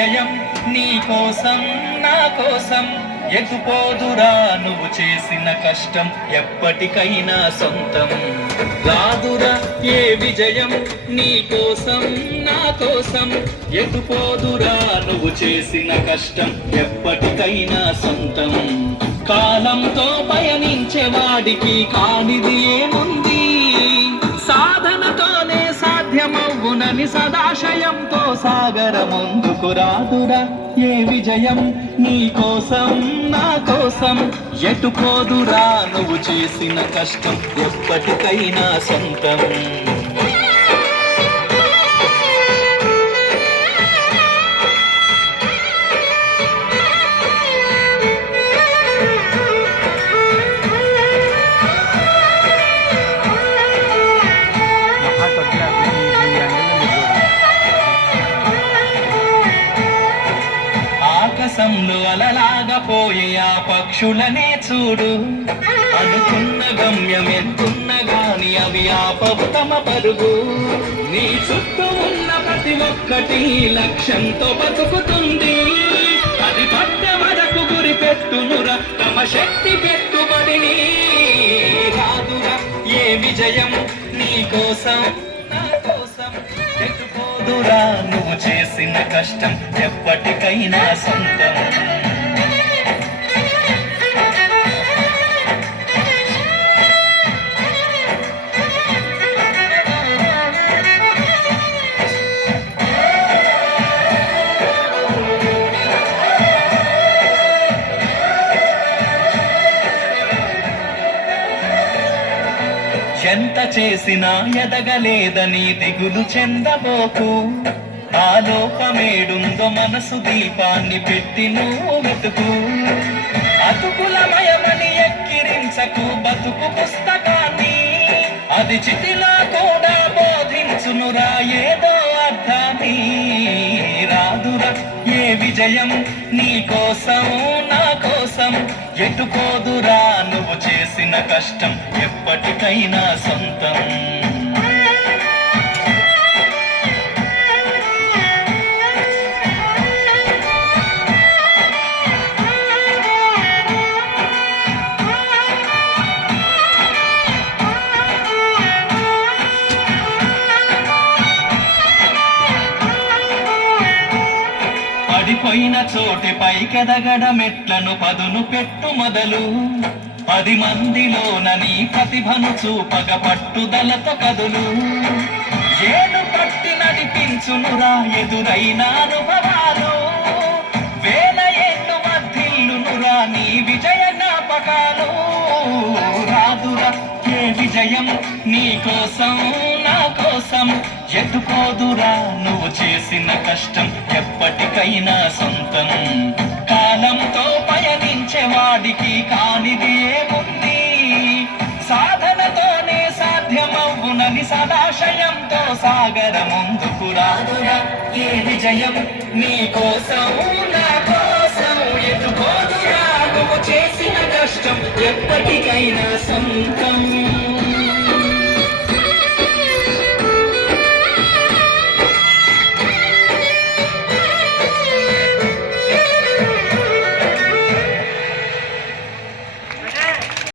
విజయం నీ కోసం నా కోసం ఎటుపోదురా నువ్వు చేసిన కష్టం ఎప్పటికైనా సొంతం రాదురా ఏ విజయం నీ కోసం నా కోసం ఎటుపోదురా నువ్వు చేసిన కష్టం ఎప్పటికైనా సొంతం కాలంతో పయనించే వాడికి కానిది ఏముంది సాధనతోనే సాధ్యమవునని సదాశయంతో సాగర ముందుకు రాదురా ఏ విజయం నీ కోసం నా కోసం ఎటుపోదురా నువ్వు చేసిన కష్టం ఎప్పటికైనా సొంతం ఆకాశంలో అలలాగా పోయే ఆ పక్షులనే చూడు అనుకున్న గమ్యం ఎంతున్న గాని అవి ఆపవు తమ పరుగు నీ చుట్టూ ఉన్న ప్రతి ఒక్కటి లక్ష్యంతో బతుకుతుంది అది పడ్డ వరకు గురి పెట్టునురా తమ శక్తి పెట్టుబడిని రాదురా ఏ విజయం నీ కోసం నా కోసం ఎటుపోదురా నువ్వు చేసిన కష్టం ఎప్పటికైనా సొంతం ఎంత చేసినా ఎదగలేదని దిగులు చెందబోకు ఆలోకమేడుందో మనసు దీపాన్ని పెట్టి నువ్వు వెతుకు అతుకులమయమని ఎక్కిరించకు బతుకు పుస్తకాన్ని అది చితిలా కూడా బోధించునురా ఏదో అర్థాన్ని రాదురా ఏ విజయం నీ కోసం నా కోసం ఎటుపోదురా నువ్వు చేసిన కష్టం ఎప్పటికైనా సొంతం పడిపోయిన చోటి పైకెదగడ మెట్లను పదును పెట్టు మొదలు 10 మందిలోన నీ ప్రతిభను చూపగ పట్టుదలతో కదులు ఏడు పట్టి నడిపించునురా ఎదురైన అనుభవాలు వేల ఏళ్ళు వర్ధిల్లునురా నీ విజయ జ్ఞాపకాలు రాదురా ఏ విజయం నీ కోసం నా కోసం ఎటుపోదురా నువ్వు చేసిన కష్టం ఎప్పటికైనా సొంతం కాలంతో పయనించే వాడికి కానిది ఏముంది సాధనతోనే సాధ్యమవునని సదాశయంతో సాగర ముందుకు రాదురా ఏ విజయం నీ కోసం నా కోసం ఎటుపోదురా నువ్వు చేసిన కష్టం ఎప్పటికైనా సొంతం